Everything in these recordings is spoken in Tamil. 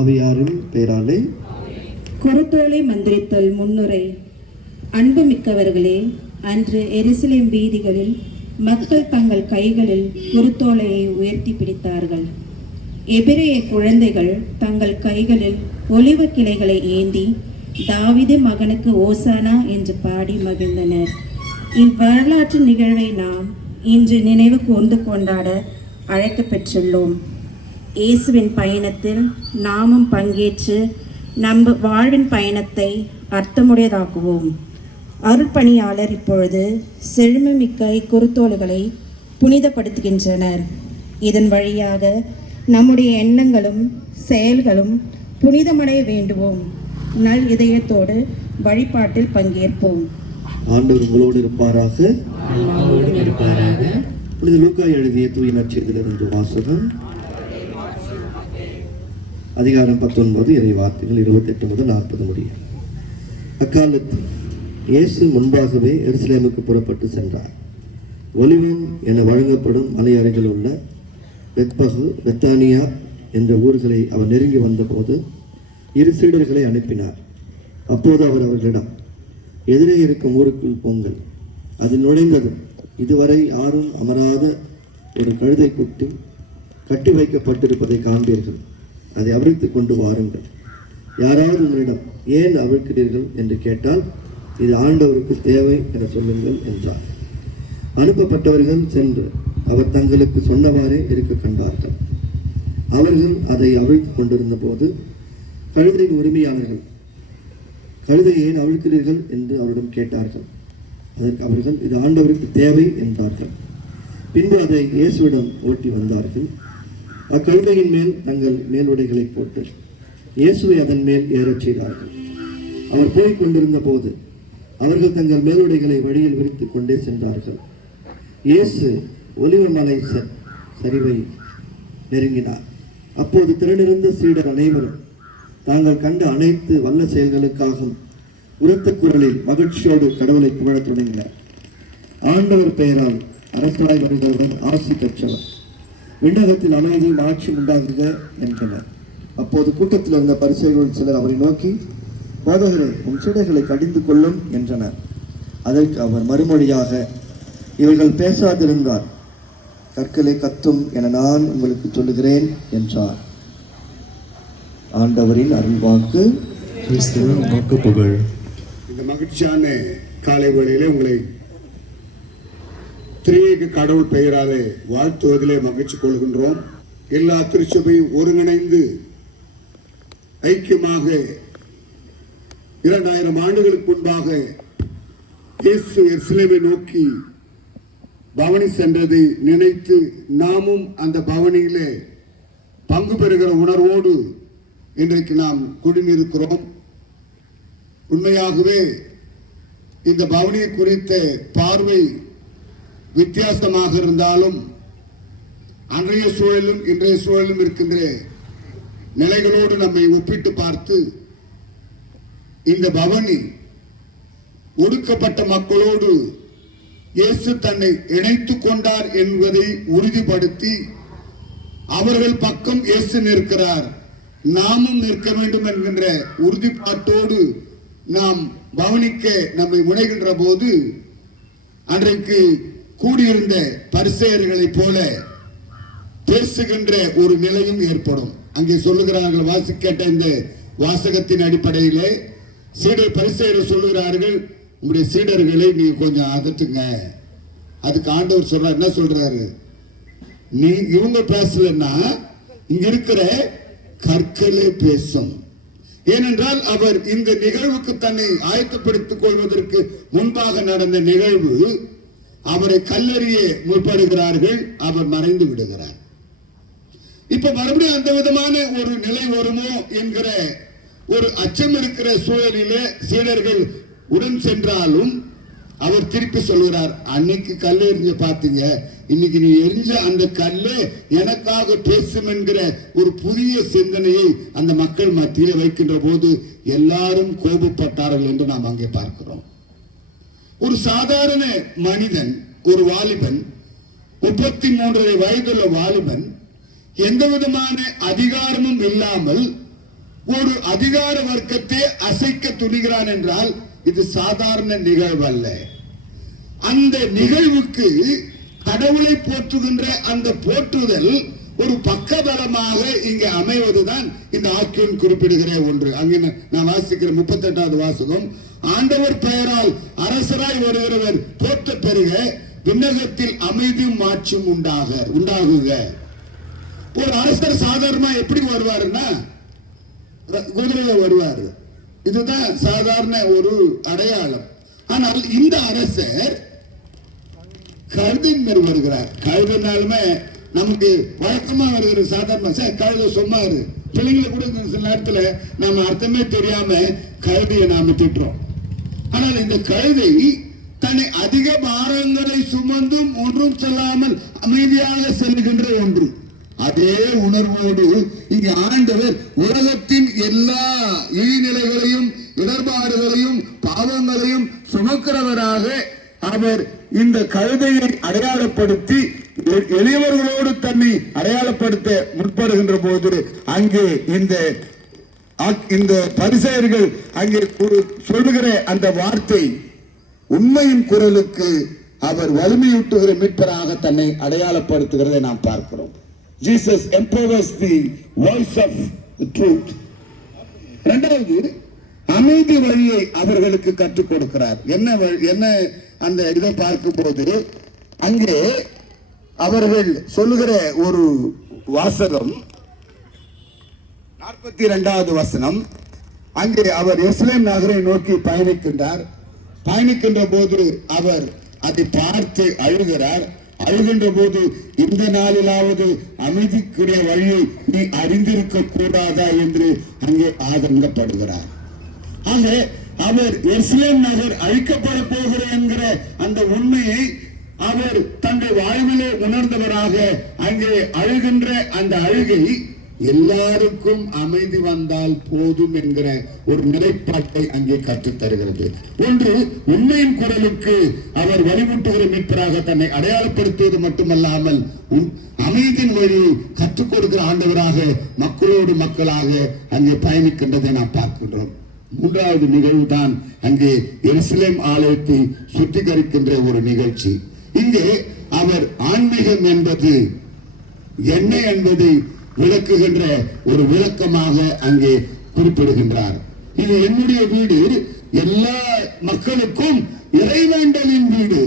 ஆவியாரின் பேராலே. குருத்தோலை மந்திரித்தல் முன்னுரை. அன்புமிக்கவர்களே அன்று எருசலேம் வீதிகளில் மக்கள் தங்கள் கைகளில் குருத்தோலையை உயர்த்தி பிடித்தார்கள். எபிரேய குழந்தைகள் தங்கள் கைகளில் ஒலிவ கிளைகளை ஏந்தி தாவிது மகனுக்கு ஓசானா என்று பாடி மகிழ்ந்தனர். இவ்வரலாற்று நிகழ்வை நாம் இன்று நினைவு கூர்ந்து கொண்டாட அழைக்கப்பெற்றுள்ளோம். இயேசுவின் பயணத்தில் நாமும் பங்கேற்று நம்ப வாழ்வின் பயணத்தை அர்த்தமுடையதாக்குவோம். அருட்பணியாளர் இப்பொழுது செழுமைமிக்க இக்குருத்தோல்களை புனிதப்படுத்துகின்றனர். இதன் வழியாக நம்முடைய எண்ணங்களும் செயல்களும் புனிதமடைய வேண்டுவோம். நல் இதயத்தோடு வழிபாட்டில் பங்கேற்போம். ஆண்டவர் உங்களோடு இருப்பாராக. புனித லூக்கா எழுதிய தூய நற்செய்தியிலிருந்து வாசகம். அதிகாரம் பத்தொன்பது இறை வார்த்தைகள் இருபத்தெட்டு முதல் நாற்பது முடியும் அக்காலத்தில் இயேசு முன்பாகவே எருசலேமுக்கு புறப்பட்டு சென்றார். ஒலிவன் என வழங்கப்படும் மலையருகில் உள்ள வெத்பகு வெத்தானியா என்ற ஊர்களை அவர் நெருங்கி வந்தபோது இரு சீடர்களை அனுப்பினார். அப்போது அவர் அவர்களிடம் எதிரே இருக்கும் ஊருக்குள் போங்கள். அது நுழைந்ததும் இதுவரை யாரும் அமராத ஒரு கழுதை குட்டி கட்டி வைக்கப்பட்டிருப்பதை காண்பீர்கள். அதை அவிழ்த்து கொண்டு வாருங்கள். யாராவது உங்களிடம் ஏன் அவிழ்க்கிறீர்கள்? என்று கேட்டால் இது ஆண்டவருக்கு தேவை என சொல்லுங்கள் என்றார். அனுப்பப்பட்டவர்கள் சென்று அவர் தங்களுக்கு சொன்னவாறே இருக்க கண்டார்கள். அவர்கள் அதை அவிழ்த்து கொண்டிருந்த போது கழுதையின் உரிமையாளர்கள் கழுதை ஏன் அவிழ்க்கிறீர்கள்? என்று அவரிடம் கேட்டார்கள். அதற்கு அவர்கள் இது ஆண்டவருக்கு தேவை என்றார்கள். பின்பு அதை இயேசுவிடம் ஓட்டி வந்தார்கள். அக்கழுதையின் மேல் தங்கள் மேலுடைகளை போட்டு இயேசுவை அதன் மேல் ஏறச் செய்தார்கள். அவர் போய்க் கொண்டிருந்த போது அவர்கள் தங்கள் மேலுடைகளை வழியில் விரித்துக் கொண்டே சென்றார்கள். இயேசு ஒலிவமலை சரிவை நெருங்கினார். அப்போது திறனிருந்த சீடர் அனைவரும் தாங்கள் கண்ட அனைத்து வல்ல செயல்களுக்காகவும் உரத்த குரலில் மகிழ்ச்சியோடு கடவுளை புகழத் தொடங்கினர். ஆண்டவர் பெயரால் அரசராய் வருகிறவர் ஆசி பெற்றவர். விண்ணகத்தில் அமைதியும் ஆட்சி உண்டாகுக என்றனர் அப்போது கூட்டத்தில் இருந்த பரிசைகள் சிலர் அவரை நோக்கி போதகரே உன் சீடர்களை கடிந்து கொள்ளும் என்றனர். அதற்கு அவர் மறுமொழியாக இவர்கள் பேசாதிருந்தார் கற்களை கத்தும் என நான் உங்களுக்கு சொல்லுகிறேன் என்றார். ஆண்டவரின் அருள்வாக்கு. கிறிஸ்துவ உமக்கு புகழ் இந்த மகிழ்ச்சியான காலை வேளையிலே உங்களை திரியேக கடவுள் பெயராலே வாழ்த்துவதிலே மகிழ்ச்சி கொள்கின்றோம். எல்லா திருச்சபையும் ஒருங்கிணைந்து ஐக்கியமாக இரண்டாயிரம் ஆண்டுகளுக்கு முன்பாக இயேசு எருசலேமை நோக்கி பவனி சென்றதை நினைத்து நாமும் அந்த பவனியிலே பங்கு பெறுகிற உணர்வோடு இன்றைக்கு நாம் குடிநிருக்கிறோம் உண்மையாகவே இந்த பவனியை குறித்த பார்வை வித்தியாசமாக இருந்தாலும் அன்றைய சூழலும் இன்றைய சூழலும் இருக்கின்ற நிலைகளோடு நம்மை ஒப்பிட்டு பார்த்து இந்த பவனி ஒடுக்கப்பட்ட மக்களோடு இயேசு தன்னை இணைத்துக் கொண்டார் என்பதை உறுதிப்படுத்தி அவர்கள் பக்கம் இயேசு நிற்கிறார். நாமும் நிற்க வேண்டும் என்கின்ற உறுதிப்பாட்டோடு நாம் பவனிக்க நம்மை முனைகின்ற போது அன்றைக்கு கூடியிருந்த பரிசெயர்களைப் போல பேசுகின்ற ஒரு நிலையும் ஏற்படும். அங்கே சொல்லுகிறார்கள் வாசிக்கேட்ட இந்த வாசகத்தின் அடிப்படையிலே சீடர் பரிசெயர் சொல்லுகிறார்கள் உங்களுடைய சீடர்களை நீங்க கொஞ்சம் அதட்டுங்க அதுக்கு ஆண்டவர் சொல்றார் என்ன சொல்றாரு? நீ இவங்க பேசலன்னா இங்க இருக்கிற கற்களே பேசும். ஏனென்றால் அவர் இந்த நிகழ்வுக்கு தன்னை ஆயத்தப்படுத்திக் கொள்வதற்கு முன்பாக நடந்த நிகழ்வு அவரை கல்லறிய முற்படுகிறார்கள் அவர் மறைந்து விடுகிறார். இப்ப மறுபடியும் அந்த விதமான ஒரு நிலை வருமோ என்கிற ஒரு அச்சம் இருக்கிற சூழலிலே சீடர்கள் உடன் சென்றாலும் அவர் திருப்பி சொல்கிறார் அன்னைக்கு கல் எறிஞ்ச பார்த்தீங்க இன்னைக்கு நீ எரிஞ்ச அந்த கல்லு எனக்காக பேசும் என்கிற ஒரு புதிய சிந்தனையை அந்த மக்கள் மத்தியிலே வைக்கின்ற போது எல்லாரும் கோபப்பட்டார்கள் என்று நாம் அங்கே பார்க்கிறோம். ஒரு சாதாரண மனிதன் ஒரு வாலிபன் முப்பத்தி மூன்றரை வயதுள்ள வாலிபன் எந்த விதமான அதிகாரமும் இல்லாமல் ஒரு அதிகார வர்க்கத்தை அசைக்க துணிகிறான் என்றால் இது சாதாரண நிகழ்வு அல்ல அந்த நிகழ்வுக்கு கடவுளை போற்றுகின்ற அந்த போற்றுதல் ஒரு பக்கபலமாக இங்கு அமைவதுதான் இந்த ஆக்கியன் குறிப்பிடுகிற ஒன்று. அங்கே நான் வாசிக்கிற முப்பத்தி எட்டாவது வாசகம். ஆண்டவர் பெயரால் அரசராய் வருகிறவர் போற்ற பெருக விண்ணகத்தில் அமைதியும் மாற்றும் உண்டாக உண்டாகுக. ஒரு அரசர் சாதாரணமா எப்படி வருவாருன்னா குதிரையில வருவார். இதுதான் சாதாரண ஒரு அடையாளம். ஆனால் இந்த அரசர் கழுதின் மேல் வருகிறார். கழுதினாலுமே நமக்கு வழக்கமா வருகிற சாதாரண சார் கழுத சொன்னாரு பிள்ளைங்களை கூட சில நேரத்துல நம்ம அர்த்தமே தெரியாம கழுதையை நாம திட்டுறோம். ஆனால் இந்த கழுதை தன்னை அதிக பாரங்களை சுமந்தும் ஒன்றும் சொல்லாமல் அமைதியாக செல்கின்ற ஒன்று. அதே உணர்வோடு இங்கு ஆண்டவர் உலகத்தின் எல்லா இழிநிலைகளையும் இடர்பாடுகளையும் பாவங்களையும் சுமக்கிறவராக அவர் இந்த கழுதையை அடையாளப்படுத்தி எளியவர்களோடு தன்னை அடையாளப்படுத்த முற்படுகின்ற போது அங்கே இந்த இந்த பரிசெயர்கள் அங்கே சொல்லுகிற அந்த வார்த்தை உண்மையின் குரலுக்கு அவர் வலிமையூட்டுகிற மீட்பராக தன்னை அடையாளப்படுத்துகிறதை நாம் பார்க்கிறோம். Jesus empowers the voice of truth இரண்டாவது அமைதி வழியை அவர்களுக்கு கற்றுக் கொடுக்கிறார். என்ன வழி- என்ன அந்த இதை பார்க்கும்போது அங்கே அவர்கள் சொல்லுகிற ஒரு வாசகம் நாற்பத்தி இரண்டாவது வசனம் அங்கே அவர் எஸ்லேம் நகரை நோக்கி பயணிக்கின்றார். பயணிக்கின்ற போது அவர் அதை பார்த்து அழுகிறார். அழுகின்ற போது இந்த நாளிலாவது அமைதிக்குரிய வழியை நீ அறிந்திருக்க கூடாதா என்று அங்கே ஆதங்கப்படுகிறார். ஆக அவர் எஸ்லேன் நகர் அழிக்கப்பட போகிறது என்கிற அந்த உண்மையை அவர் தன்னுடைய வாழ்விலே உணர்ந்தவராக அங்கே அழுகின்ற அந்த அழுகை எல்லாருக்கும் அமைதி வந்தால் போதும் என்கிற ஒரு நிலைப்பாட்டை அங்கே கற்றுத் தருகிறது. ஒன்று உண்மையின் குரலுக்கு அவர் வழிபட்டுகிற மீட்பராக தன்னை அடையாளப்படுத்துவது மட்டுமல்லாமல் அமைதியின் வழி கற்றுக் கொடுக்கிற ஆண்டவராக மக்களோடு மக்களாக அங்கே பயணிக்கின்றதை நாம் பார்க்கின்றோம். மூன்றாவது நிகழ்வு தான் அங்கே எருசலேம் ஆலயத்தை சுத்திகரிக்கின்ற ஒரு நிகழ்ச்சி. இங்கே அவர் ஆன்மீகம் என்பது என்ன என்பதை விளக்குகின்ற ஒரு விளக்கமாக அங்கே குறிப்பிடுகின்றார். இது என்னுடைய வீடு எல்லா மக்களுக்கும் இறைவேண்டலின் வீடு.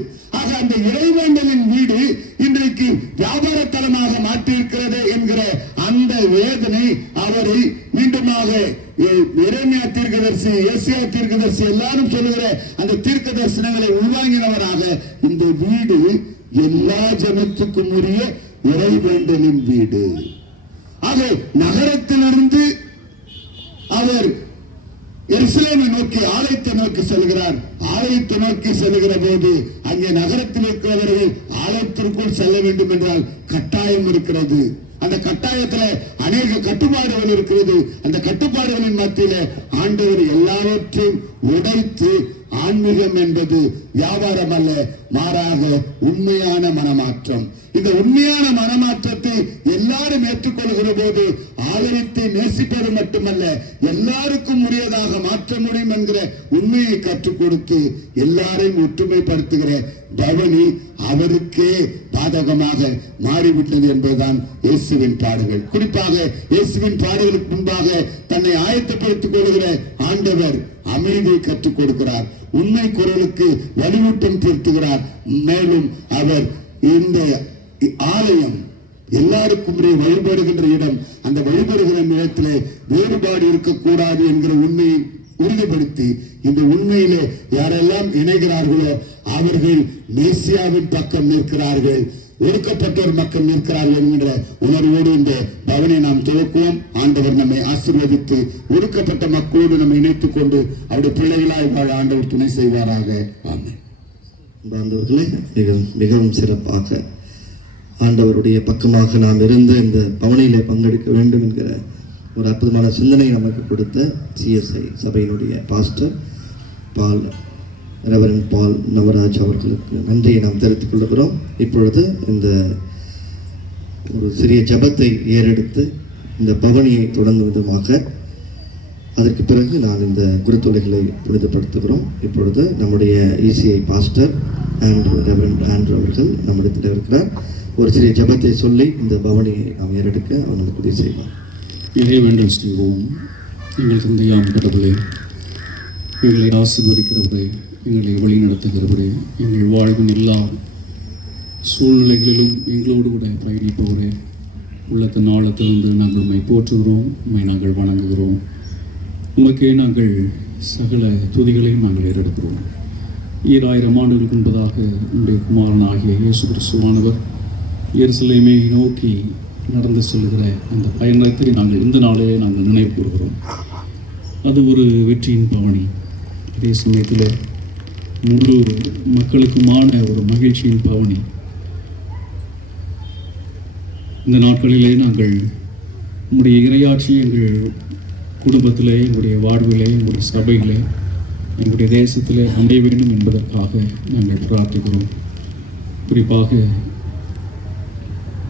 ஆக அந்த இறைவேண்டலின் வீடு இன்றைக்கு வியாபார தலமாக மாற்றியிருக்கிறது என்கிற அந்த வேதனை அவரை மீண்டுமாக இறைமையா தீர்க்கதரிசி ஏசியா தீர்க்கதரிசி எல்லாரும் சொல்லுகிற அந்த தீர்க்க தரிசனங்களை உள்வாங்கினவராக இந்த வீடு எல்லா ஜனத்துக்கும் உரிய இறைவேண்டலின் வீடு. ஆக நகரத்திலிருந்து அவர் எருசலேமை நோக்கி ஆலயத்தை நோக்கி செல்கிறார் ஆலயத்தை நோக்கி செல்கிற போது அங்கே நகரத்தில் இருக்கிறவர்கள் ஆலயத்திற்குள் செல்ல வேண்டும் என்றால் கட்டாயம் இருக்கிறது. அந்த கட்டாயத்துல அநேக கட்டுப்பாடுகள் இருக்கிறது. அந்த கட்டுப்பாடுகளின் மத்தியில ஆண்டவர் எல்லாவற்றையும் உடைத்து ஆன்மீகம் என்பது வியாபாரம் அல்ல மாறாக உண்மையான மனமாற்றம். இந்த உண்மையான மனமாற்றத்தை எல்லாரும் ஏற்றுக்கொள்கிற போது ஆதரித்து நேசிப்பது மட்டுமல்ல எல்லாருக்கும் உரியதாக மாற்ற முடியும் என்கிற உண்மையை கற்றுக் கொடுத்து எல்லாரையும் ஒற்றுமைப்படுத்துகிற பவனி அவருக்கே பாதகமாக மாறிவிட்டது என்பதுதான் இயேசுவின் பாடுகள். குறிப்பாக இயேசுவின் பாடுகளுக்கு முன்பாக தன்னை ஆயத்தப்படுத்திக் கொள்கிற ஆண்டவர் அமைதியை கற்றுக் கொடுக்கிறார். உண்மை குரலுக்கு வலியூட்டம் திருத்துகிறார். மேலும் அவர் இந்த ஆலயம் எல்லாருக்கும் வழிபடுகின்ற இடம் அந்த வழிபடுகிற இடத்திலே வேறுபாடு இருக்கக்கூடாது என்கிற உண்மையை உறுதிப்படுத்தி இந்த உண்மையிலே யாரெல்லாம் இணைகிறார்களோ அவர்கள் மேசியாவின் பக்கம் நிற்கிறார்கள். ஒடுக்கப்பட்டோர் மக்கள் நிற்கிறார்கள் என்கின்ற உணர்வோடு இந்த பவனை நாம் துவக்குவோம். ஆண்டவர் நம்மை ஆசீர்வதித்து ஒடுக்கப்பட்ட மக்களோடு நம்மை இணைத்துக் கொண்டு அவருடைய பிள்ளைகளாய் வாழ ஆண்டவர் துணை செய்வாராக. ஆமென். மிகவும் மிகவும் சிறப்பாக ஆண்டவருடைய பக்கமாக நாம் இருந்து இந்த பவனையிலே பங்கெடுக்க வேண்டும் என்கிற ஒரு அற்புதமான சிந்தனை நமக்கு கொடுத்த சிஎஸ்ஐ சபையினுடைய pastor Paul reverend Paul Navaraj அவர்களுக்கு நன்றியை நாம் தெரிவித்துக் கொள்கிறோம். இப்பொழுது இந்த ஒரு சிறிய ஜெபத்தை ஏறெடுத்து இந்த பவனியை தொடங்கும் விதமாக அதற்கு பிறகு நான் இந்த குருத்தொலைகளை புனிதப்படுத்துகிறோம். இப்பொழுது நம்முடைய ECI pastor Andrew reverend Andrew அவர்கள் நம்மிடத்தில் இருக்கிறார். ஒரு சிறிய ஜெபத்தை சொல்லி இந்த பவனியை நாம் ஏறெடுக்க அவன் நமக்கு உதவி செய்வார். இறைவேண்டல் செய்வோம் எங்கள் தந்தையாம் கடவுளே எங்களை ஆசீர்வதிக்கிறவரே எங்களை வழிநடத்துகிறவரே எங்கள் வாழ்வின் எல்லா சூழ்நிலைகளிலும் எங்களோடு கூட பயணிப்பவரே உள்ளத்தின் ஆழத்திலிருந்து நாங்கள் உண்மை போற்றுகிறோம் உண்மை நாங்கள் வணங்குகிறோம். உமக்கே நாங்கள் சகல துதிகளையும் நாங்கள் ஏறெடுக்கிறோம். ஈராயிரம் ஆண்டுகளுக்கு முன்பதாக உடைய குமாரனாகிய இயேசு கிறிஸ்துவானவர் எருசலேமை நோக்கி நடந்து செல்கிற அந்த பயணத்தை நாங்கள் இந்த நாளிலே நாங்கள் நினைவு கூறுகிறோம். அது ஒரு வெற்றியின் பவனி. அதே சமயத்தில் முழு மக்களுக்குமான ஒரு மகிழ்ச்சியின் பவனி இந்த நாட்களிலே நாங்கள் உங்களுடைய இரையாட்சி எங்கள் குடும்பத்திலே எங்களுடைய வாழ்விலே எங்களுடைய சபையிலே எங்களுடைய தேசத்திலே அமைய வேண்டும் என்பதற்காக நாங்கள் பிரார்த்திக்கிறோம். குறிப்பாக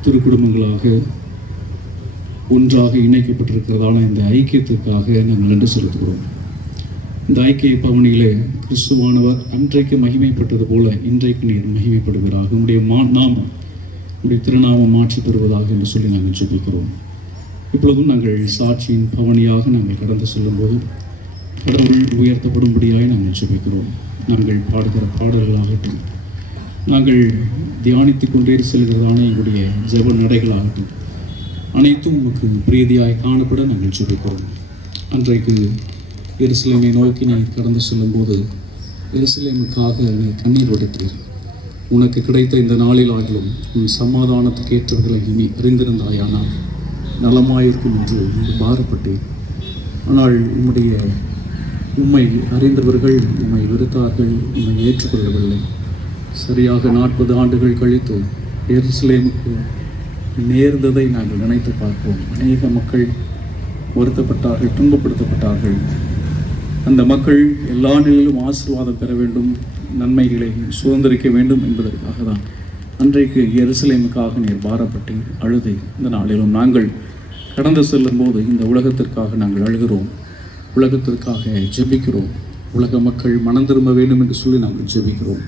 திருக்குடும்பங்களாக ஒன்றாக இணைக்கப்பட்டிருக்கிறதான இந்த ஐக்கியத்திற்காக நாங்கள் நன்றி செலுத்துகிறோம். இந்த ஐக்கிய பவனியிலே கிறிஸ்துவானவர் அன்றைக்கு மகிமைப்பட்டது போல இன்றைக்கு நீர் மகிமைப்படுகிறார் உங்களுடைய மா நாமம் உடைய திருநாமம் மாற்றி பெறுவதாக என்று சொல்லி நாங்கள் ஜெபிக்கிறோம். இப்பொழுதும் நாங்கள் சாட்சியின் பவனியாக நாங்கள் கடந்து செல்லும்போது கடவுள் உயர்த்தப்படும்படியாக நாங்கள் ஜெபிக்கிறோம். நாங்கள் பாடுகிற பாடல்களாகட்டும் நாங்கள் தியானித்து கொண்டே செல்கிறதான எங்களுடைய ஜெப நடைகளாகட்டும் அனைத்தும் உமக்கு பிரீதியாய் காணப்பட நாங்கள் ஜெபிக்கிறோம். அன்றைக்கு எருசலேமை நோக்கி நீர் கடந்து செல்லும்போது எருசலேமுக்காக நீ கண்ணீர் வடித்தீர். உனக்கு கிடைத்த இந்த நாளில் ஆகிலும் உன் சமாதானத்துக்கு ஏற்றவர்களை நீ அறிந்திருந்தாயானால் நலமாயிருக்கும் என்று நீர் பாரப்பட்டேன் ஆனால் உம்முடைய உம்மை அறிந்தவர்கள் உம்மை வெறுத்தார்கள் உம்மை ஏற்றுக்கொள்ளவில்லை. சரியாக நாற்பது ஆண்டுகள் கழித்து எருசலேமுக்கு நேர்ந்ததை நாங்கள் நினைத்து பார்ப்போம். அநேக மக்கள் வருத்தப்பட்டார்கள் துன்பப்படுத்தப்பட்டார்கள். அந்த மக்கள் எல்லா நிலையிலும் ஆசீர்வாதம் பெற வேண்டும் நன்மைகளை சுதந்திரிக்க வேண்டும் என்பதற்காக தான் அன்றைக்கு எருசலேமுக்காக நீர் பாரப்பட்டு அழுதை இந்த நாளிலும் நாங்கள் கடந்து செல்லும் போது இந்த உலகத்திற்காக நாங்கள் அழுகிறோம். உலகத்திற்காக ஜெபிக்கிறோம். உலக மக்கள் மனம் திரும்ப வேண்டும் என்று சொல்லி நாங்கள் ஜெபிக்கிறோம்.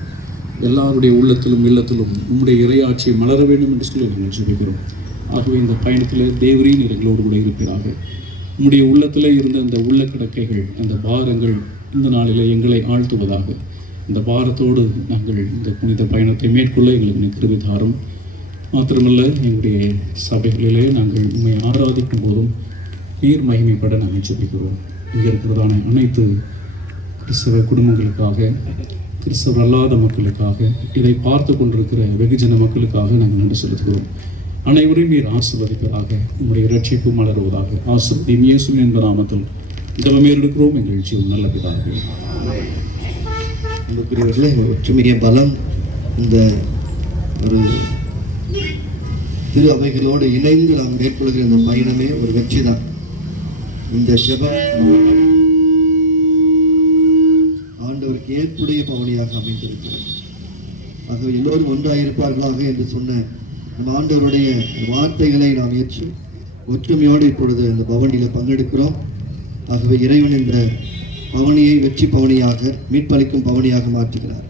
எல்லாருடைய உள்ளத்திலும் இல்லத்திலும் உம்முடைய இரையாட்சி மலர வேண்டும் என்று சொல்லி நாங்கள் ஜெபிக்கிறோம். ஆகவே இந்த பயணத்தில் தேவரின் எங்களோடு கூட இருப்பீராக உம்முடைய உள்ளத்திலே இருந்த அந்த உள்ள கிடக்கைகள் அந்த பாரங்கள் இந்த நாளிலே எங்களை ஆழ்த்துவதாக. இந்த பாரத்தோடு நாங்கள் இந்த புனித பயணத்தை மேற்கொள்ள எங்களுக்கு கிருபி தாரும். மாத்திரமல்ல எங்களுடைய சபைகளிலே நாங்கள் உண்மை ஆராதிக்கும் போதும் நீர் மகிமைப்பட நாங்கள் ஜெபிக்கிறோம். இங்கே இருக்கிறதான அனைத்து கிறிஸ்தவ குடும்பங்களுக்காக கிறிஸ்தவர் அல்லாத மக்களுக்காக இதை பார்த்து கொண்டிருக்கிற வெகுஜன மக்களுக்காக நாங்கள் நன்றி செலுத்துகிறோம். அனைவரையும் நீர் ஆசிர்வதிப்பதாக உங்களுடைய இரட்சிப்பு மலருவதாக ஆசிர்வதி இயேசுவின் என்ற நாமத்தில் ஜெபமே எங்கள் ஜீவன் நல்ல பிதாவே. அன்புக்குரியவர்களே ஒற்றுமைய பலம் இந்த ஒரு திரு அவைகளோடு இணைந்து நாம் மேற்கொள்கிற இந்த பயணமே ஒரு வெற்றி தான் இந்த ஜெபம் ஆண்டவருக்கு ஏற்புடைய பவனியாக அமைந்திருக்கிறது. ஆகவே எல்லோரும் ஒன்றாயிருப்பார்களாக என்று சொன்ன நம்ம ஆண்டவருடைய வார்த்தைகளை நாம் ஏற்று ஒற்றுமையோடு இப்பொழுது இந்த பவனியில் பங்கெடுக்கிறோம். ஆகவே இறைவன் இந்த பவனியை வெற்றி பவனியாக மீட்பளிக்கும் பவனியாக மாற்றுகிறார்.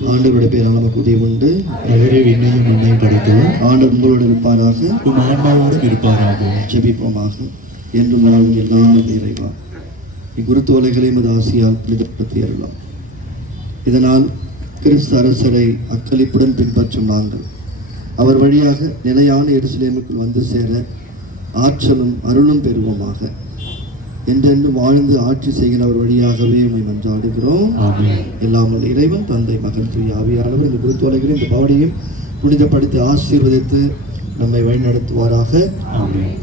ஆண்டவருடைய பேரால் நமக்கு உதவி உண்டு. அவரே விண்ணையும் மண்ணையும் படைத்தவர் ஆண்டவர் உங்களோடு இருப்பாராக. உம் ஆன்மாவோடும் இருப்பாராக. ஜெபிப்போமாக. என்றும் நாளும் எல்லாம் இறைவா. இக்குருத்தோலைகளை மது ஆசியால் புனிதப்படுத்தி அருளாம். இதனால் கிறிஸ்து அரசரை அக்களிப்புடன் பின்பற்றும் நாங்கள். அவர் வழியாக நிலையான எருசலேமுக்குள் வந்து சேர ஆற்றலும் அருளும் பெறுவோமாக. என்றென்றும் வாழ்ந்து ஆட்சி செய்கிற அவர் வழியாகவே உண்மை மன்றாடுகிறோம். எல்லாம் இறைவன் தந்தை மகன் தூய் ஆவியானவர் இந்த குருத்தோலைகளையும் இந்த பாவடியும் புனிதப்படுத்தி ஆசீர்வதித்து நம்மை வழிநடத்துவாராக. ஆமென்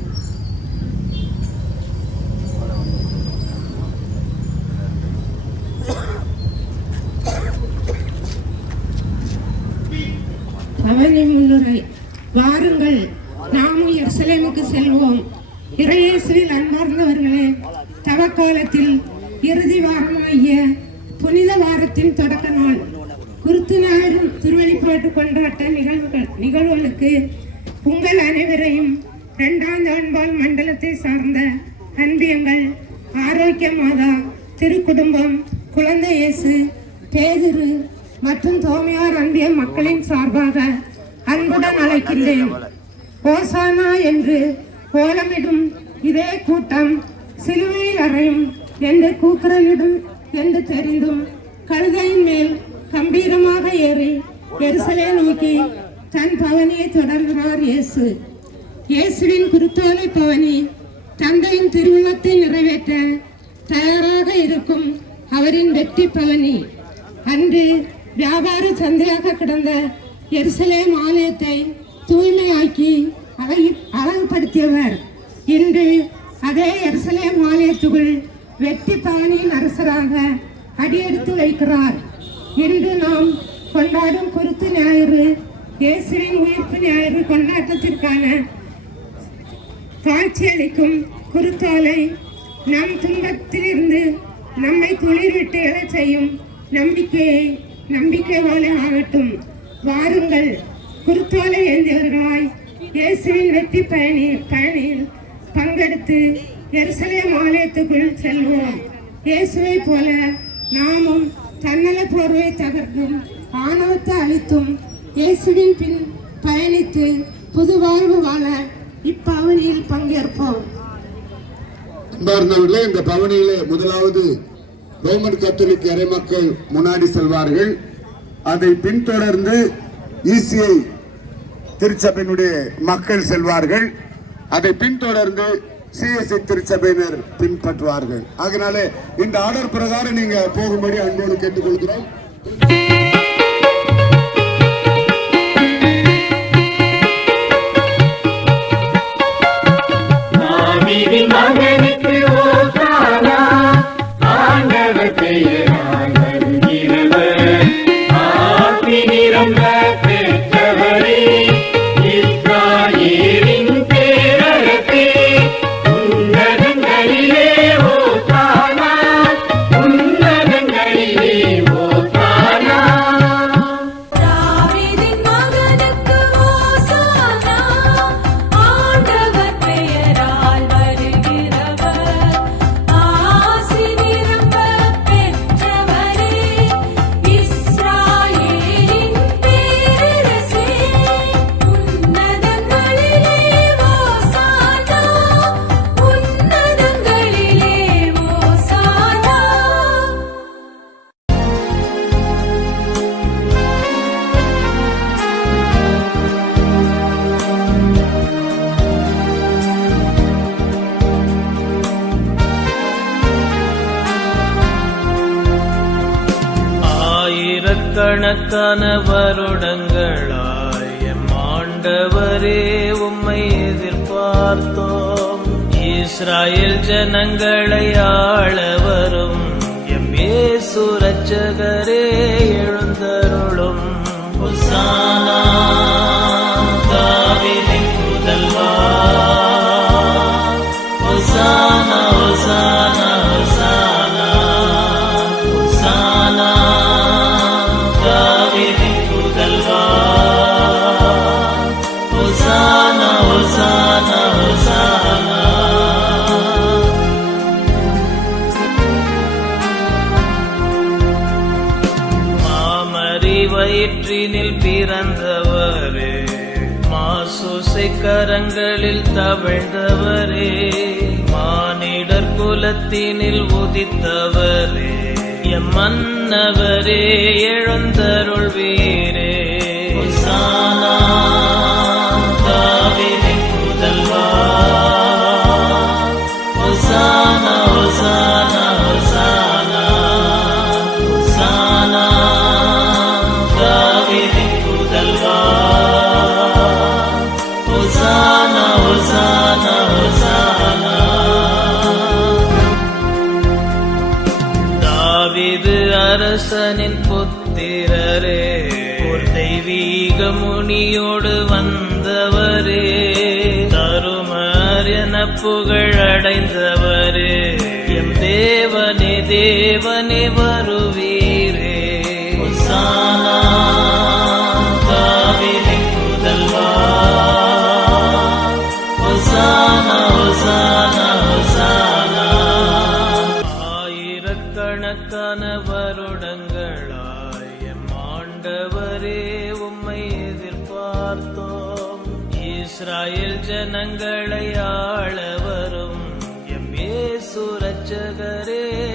அவனி முன்னுரை வாருங்கள் நாமும் எருசலேமுக்கு செல்வோம் இறையேசுவில் அன்பார்ந்தவர்களே தவக்காலத்தில் இறுதி வாரமாகிய புனித வாரத்தின் தொடக்க நாள் குருத்து நாளும் திருவெளிப்பாட்டு கொண்டாட்ட நிகழ்வுகள் நிகழ்வுகளுக்கு உங்கள் அனைவரையும் இரண்டாம் ஆண்பால் மண்டலத்தை சார்ந்த அன்பியங்கள் ஆரோக்கிய மாதா திருக்குடும்பம் குழந்தை இயேசு பேதிரு மற்றும் தோமையார் அன்பிய மக்களின் சார்பாக அன்புடன் அழைக்கின்றேன். ஓசானா என்று கோலமிடும் இதே கூட்டம் சிலுவையில் அறையும் என்று கூக்குரலிடும் என்று தெரிந்தும் கழுதையின் மேல் கம்பீரமாக ஏறி எருசலே நோக்கி தன் பவனியை தொடர்கிறார் இயேசு. இயேசுவின் குருத்தோலை பவனி தந்தையின் திருவுள்ளத்தை நிறைவேற்ற தயாராக இருக்கும் அவரின் வெற்றி பவனி. அன்று வியாபார சந்தையாக கிடந்த எருசலேம் ஆலயத்தை தூய்மையாக்கி அழகி அழகுபடுத்தியவர். இன்று அதே எருசலேம் ஆலயத்துக்குள் வெற்றி பவனியின் அரசராக அடியெடுத்து வைக்கிறார். இன்று நாம் கொண்டாடும் குருத்து ஞாயிறு இயேசுவின் உயிர்ப்பு ஞாயிறு கொண்டாட்டத்திற்கான காட்சியளிக்கும் குருத்தோலை நம் துன்பத்திலிருந்து நம்மை துளிர்விட்டு எழச் செய்யும் நம்பிக்கையை நம்பிக்கை போல ஆகட்டும். வாருங்கள். குருத்தோலை ஏந்தியவர்களாய் இயேசுவின் வெற்றி பயணி பயணியில் பங்கெடுத்து எருசலேம் ஆலயத்துக்குள் செல்வோம். இயேசுவை போல நாமும் தன்னல போர்வை தகர்த்தும் ஆணவத்தை அழித்தும் இயேசுவின் பின் பயணித்து புது வாழ்வு வாழ இப்பவனியில் பங்கேற்போம். அன்பார்ந்தவர்களே இந்த பவனியிலே முதலாவது ரோமன் கத்தோலிக் இறைமக்கள் முன்னாடி செல்வார்கள். அதை பின்தொடர்ந்து இசிஐ திருச்சபையினுடைய மக்கள் செல்வார்கள். அதை பின்தொடர்ந்து சிஎஸ்ஐ திருச்சபையினர் பின்பற்றுவார்கள். அதனால இந்த ஆர்டர் பிரகாரம் நீங்க போகும்படி அன்போடு கேட்டுக்கொள்கிறோம். பார்த்தோம். இஸ்ராயல் ஜனங்களை ஆள வரும் எம் சுரட்சகரே எழுந்தருளும். ஹொசானா. மாமரி வயிற்றினில் பிறந்தவரே மாசூசை கரங்களில் தவிழ்ந்தவரே மானிடர் குலத்தினில் உதித்தவரே எம்மன்னவரே எழுந்தருள்வீரே. சானா அரசனின் புத்திரரே ஒரு தெய்வீக முனியோடு வந்தவரே தருமர் என புகழடைந்தவரே. எம் தேவனே தேவனே இஸ்ராயல் ஜனங்களை ஆள வரும். எம் இயேசு ரட்சகரே.